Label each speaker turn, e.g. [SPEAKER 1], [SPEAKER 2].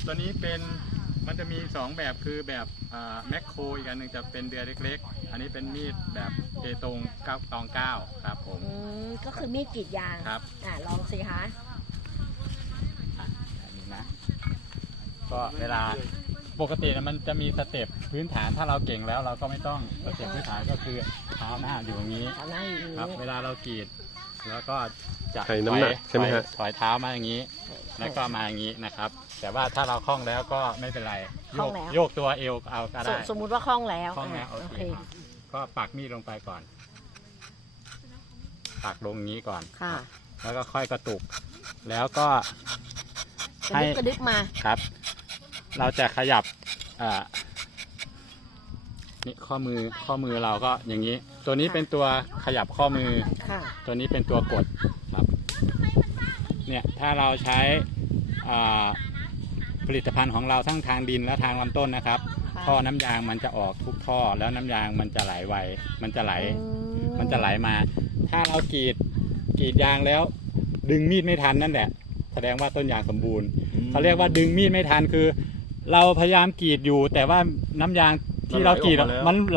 [SPEAKER 1] ตัวนี้เป็นมันจะมี2แบบคือแบบแมคโครอีกอันหนึ่งจะเป็นเดือยเล็กๆอันนี้เป็นมีดแบบเอตรง9 ตอง 9ครับผม
[SPEAKER 2] ก็คือมีดกรีดยาง
[SPEAKER 1] ครับ
[SPEAKER 2] ลองสิคะ
[SPEAKER 1] อันนี้นะก็เวลาปกติมันจะมีสเต็ปพื้นฐานถ้าเราเก่งแล้วเราก็ไม่ต้องสเต็ปพื้นฐานก็คือเท้าหน้าอยู่ตรงนี้
[SPEAKER 2] เอาหน้าอยู่
[SPEAKER 1] ครับเวลาเรากรีดแล้วก็จะ
[SPEAKER 3] ใส่น้ำหนักใช่ไหมฮะ
[SPEAKER 1] ถอยเท้ามาอย่างนี้ แล้วก็มาอย่างนี้นะครับ แต่ว่าถ้าเราคล่องแล้วก็ไม่เป็นไรโยกตัวเอวเอาก็ได้
[SPEAKER 2] สมมุติว่าคล่องแล้ว
[SPEAKER 1] คล่องแล้วโอเคก็ปักมีดลงไปก่อนปักลงอย่างนี้ก่อน
[SPEAKER 2] ค่ะ
[SPEAKER 1] แล้วก็ค่อยกระตุก แล้วก็
[SPEAKER 2] กระดึบมา
[SPEAKER 1] ครับ เราจะขยับนี่ข้อมือเราก็อย่างนี้ ตัวนี้เป็นตัวขยับข้อมือ
[SPEAKER 2] ค่ะ
[SPEAKER 1] ตัวนี้เป็นตัวกดครับเนี่ยถ้าเราใช้ผลิตภัณฑ์ของเราทั้งทางดินและทางลำต้นนะครับ
[SPEAKER 2] ค่ะ
[SPEAKER 1] ท่อน้ำยางมันจะออกทุกท่อแล้วน้ำยางมันจะไหลไวมันจะไหลมา ถ้าเรากรีดยางแล้ว ดึงมีดไม่ทันนั่นแหละแสดงว่าต้นยางสมบูรณ์เขาเรียกว่าดึงมีดไม่ทันคือ เราพยายามกรีดอยู่ แต่ว่าน้ำยางที่เรากรีดมันไหล